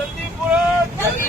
जल्दी पूरा जल्दी